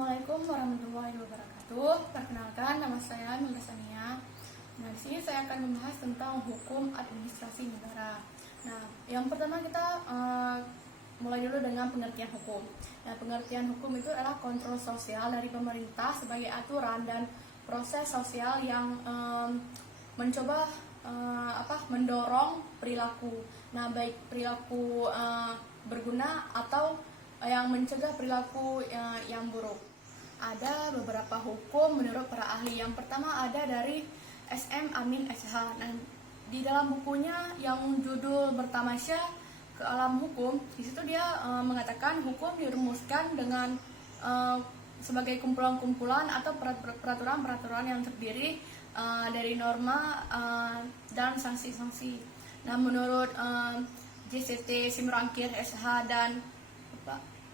Assalamualaikum warahmatullahi wabarakatuh. Perkenalkan, nama saya Milda Sania. Nah, di sini saya akan membahas tentang hukum administrasi negara. Nah, yang pertama kita mulai dulu dengan pengertian hukum. Nah, pengertian hukum itu adalah kontrol sosial dari pemerintah sebagai aturan dan proses sosial yang mencoba mendorong perilaku. Nah, baik perilaku berguna atau yang mencegah perilaku yang buruk. Ada beberapa hukum menurut para ahli. Yang pertama ada dari SM Amin SH. Nah, di dalam bukunya yang judul Bertamasya ke Alam Hukum, di situ dia mengatakan hukum dirumuskan dengan sebagai kumpulan-kumpulan atau peraturan-peraturan yang terdiri dari norma dan sanksi-sanksi. Nah, menurut JCT Simrangkir SH dan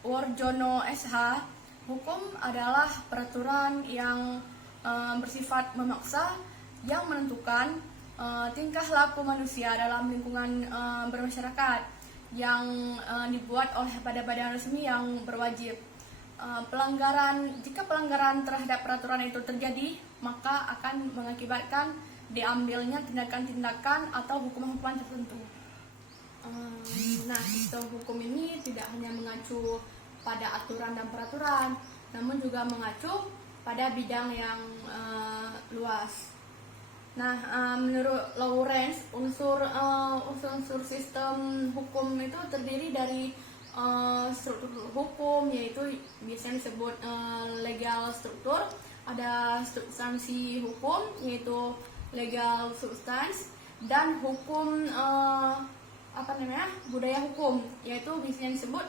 Warjono SH, hukum adalah peraturan yang bersifat memaksa yang menentukan tingkah laku manusia dalam lingkungan bermasyarakat yang dibuat oleh badan-badan resmi yang berwajib. Jika pelanggaran terhadap peraturan itu terjadi, maka akan mengakibatkan diambilnya tindakan-tindakan atau hukuman-hukuman tertentu. Nah, sistem hukum ini tidak hanya mengacu pada aturan dan peraturan, namun juga mengacu pada bidang yang luas. Nah, menurut Lawrence, unsur sistem hukum itu terdiri dari struktur hukum, yaitu biasanya disebut legal struktur. Ada substansi hukum, yaitu legal substance, dan hukum budaya hukum, yaitu biasanya disebut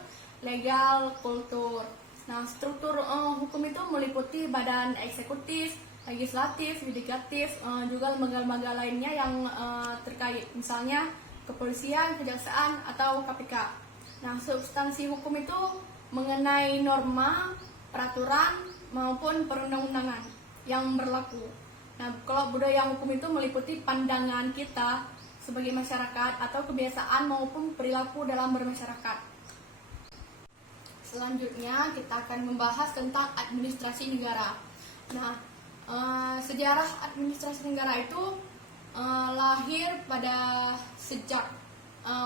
legal kultur. Nah, struktur hukum itu meliputi badan eksekutif, legislatif, yudikatif, juga lembaga-lembaga lainnya yang terkait, misalnya kepolisian, kejaksaan, atau KPK. Nah, substansi hukum itu mengenai norma, peraturan, maupun perundang-undangan yang berlaku. Nah, kalau budaya hukum itu meliputi pandangan kita sebagai masyarakat atau kebiasaan maupun perilaku dalam bermasyarakat. Selanjutnya kita akan membahas tentang administrasi negara. Nah, sejarah administrasi negara itu lahir sejak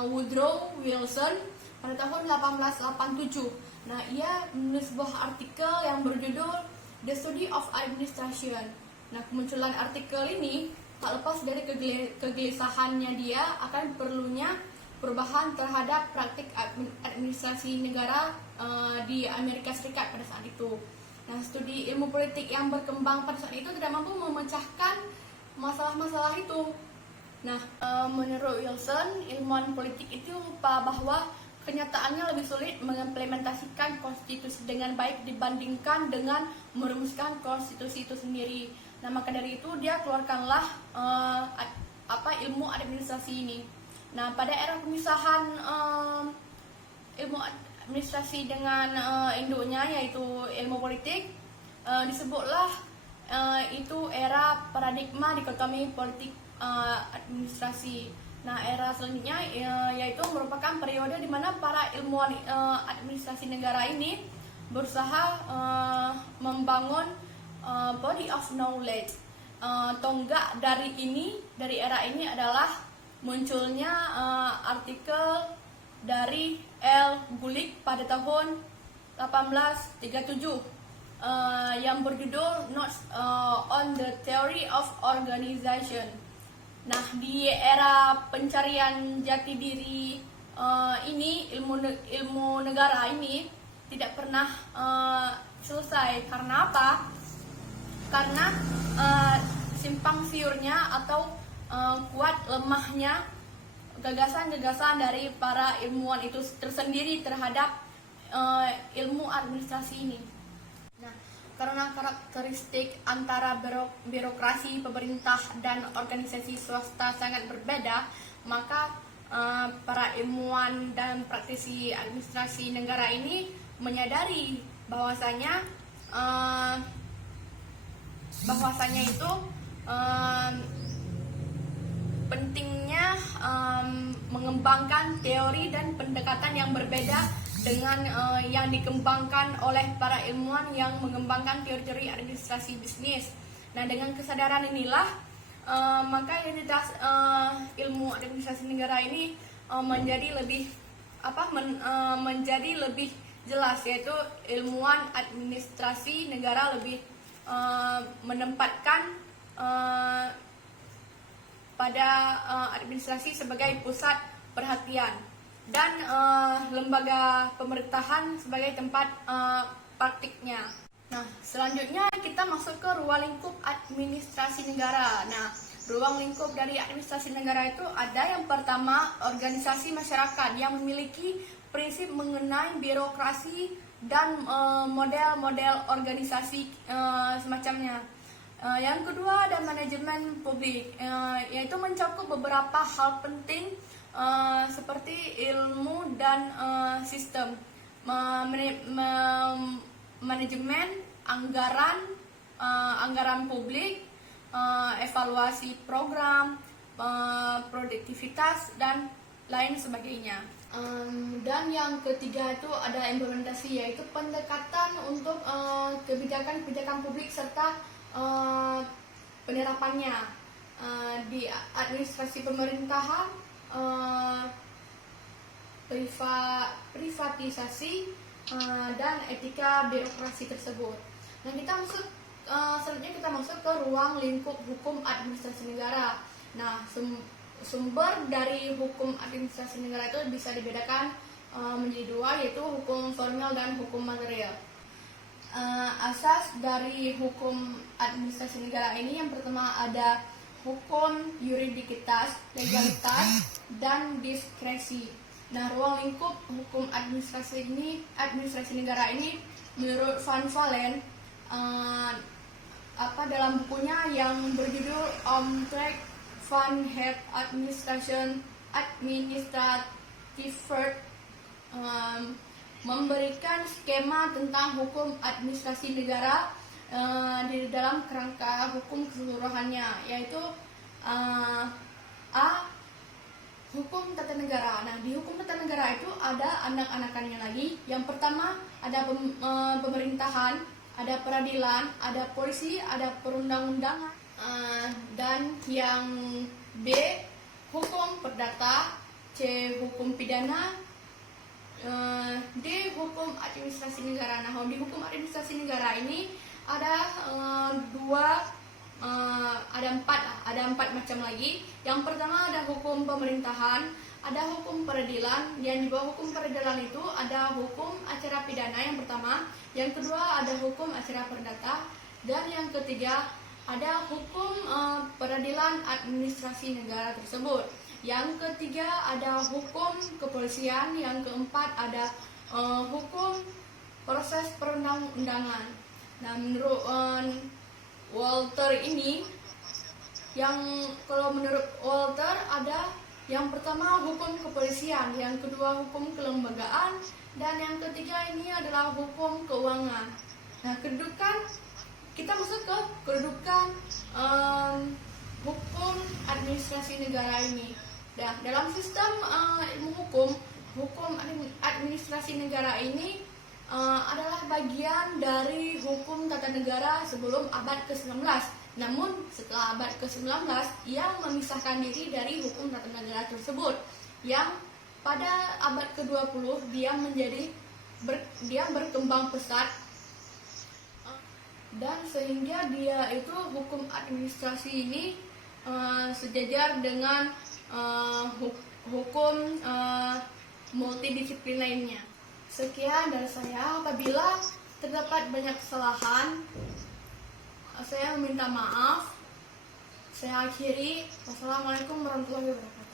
Woodrow Wilson pada tahun 1887. Nah, ia menulis sebuah artikel yang berjudul The Study of Administration. Nah, kemunculan artikel ini tak lepas dari kegelisahannya dia akan perlunya perubahan terhadap praktik administrasi negara di Amerika Serikat pada saat itu. Nah, studi ilmu politik yang berkembang pada saat itu tidak mampu memecahkan masalah-masalah itu. Nah, menurut Wilson, ilmuwan politik itu lupa bahwa kenyataannya lebih sulit mengimplementasikan konstitusi dengan baik dibandingkan dengan merumuskan konstitusi itu sendiri. Nah, maka dari itu dia keluarkanlah ilmu administrasi ini. Nah, pada era pemisahan ilmu administrasi dengan induknya, yaitu ilmu politik, disebutlah itu era paradigma dikotomi politik administrasi. Nah, era selanjutnya yaitu merupakan periode di mana para ilmuwan administrasi negara ini berusaha membangun body of knowledge. Tonggak dari era ini adalah munculnya artikel dari L. Gulick pada tahun 1837 yang berjudul Notes on the Theory of Organization. Nah, di era pencarian jati diri ini, ilmu negara ini tidak pernah selesai. Karena apa? Karena simpang siurnya atau kuat lemahnya gagasan-gagasan dari para ilmuwan itu tersendiri terhadap ilmu administrasi ini. Nah, karena karakteristik antara birokrasi pemerintah dan organisasi swasta sangat berbeda, maka para ilmuwan dan praktisi administrasi negara ini menyadari bahwasanya itu pentingnya mengembangkan teori dan pendekatan yang berbeda dengan yang dikembangkan oleh para ilmuwan yang mengembangkan teori-teori administrasi bisnis. Nah, dengan kesadaran inilah maka identitas ilmu administrasi negara ini menjadi lebih menjadi lebih jelas, yaitu ilmuwan administrasi negara lebih menempatkan pada administrasi sebagai pusat perhatian dan lembaga pemerintahan sebagai tempat praktiknya. Nah, selanjutnya kita masuk ke ruang lingkup administrasi negara. Nah, ruang lingkup dari administrasi negara itu ada yang pertama organisasi masyarakat yang memiliki prinsip mengenai birokrasi dan model-model organisasi semacamnya. Yang kedua ada manajemen publik, yaitu mencakup beberapa hal penting seperti ilmu dan sistem, manajemen, anggaran publik, evaluasi program, produktivitas dan lain sebagainya. Dan yang ketiga itu ada implementasi, yaitu pendekatan untuk kebijakan-kebijakan publik serta penerapannya di administrasi pemerintahan, privatisasi dan etika birokrasi tersebut. Nah, selanjutnya kita masuk ke ruang lingkup hukum administrasi negara. Nah, sumber dari hukum administrasi negara itu bisa dibedakan menjadi dua, yaitu hukum formal dan hukum material. Asas dari hukum administrasi negara ini yang pertama ada hukum yuridikitas, legalitas, dan diskresi. Nah, ruang lingkup hukum administrasi negara ini menurut Van Valen dalam bukunya yang berjudul Omtrek van het Administration Administrative memberikan skema tentang hukum administrasi negara di dalam kerangka hukum keseluruhannya, yaitu hukum tata negara. Nah, di hukum tata negara itu ada anak-anakannya lagi. Yang pertama ada pemerintahan, ada peradilan, ada polisi, ada perundang-undangan, dan yang B hukum perdata, C hukum pidana, D hukum administrasi negara. Nah, di hukum administrasi negara ini ada empat macam lagi. Yang pertama ada hukum pemerintahan, ada hukum peradilan. Yang di bawah hukum peradilan itu ada hukum acara pidana yang pertama, yang kedua ada hukum acara perdata, dan yang ketiga ada hukum peradilan administrasi negara tersebut. Yang ketiga ada hukum kepolisian, yang keempat ada hukum proses perundang-undangan. Nah, menurut Walter ini, kalau menurut Walter ada yang pertama hukum kepolisian, yang kedua hukum kelembagaan, dan yang ketiga ini adalah hukum keuangan. Nah, kita masuk ke kedudukan hukum administrasi negara ini. Nah, dalam sistem ilmu hukum administrasi negara ini adalah bagian dari hukum tata negara sebelum abad ke-19. Namun setelah abad ke-19 ia memisahkan diri dari hukum tata negara tersebut, yang pada abad ke-20 dia berkembang pesat, dan sehingga dia itu hukum administrasi ini sejajar dengan hukum multidisiplin lainnya. Sekian dari saya. Apabila terdapat banyak kesalahan, saya meminta maaf. Saya akhiri. Wassalamualaikum warahmatullahi wabarakatuh.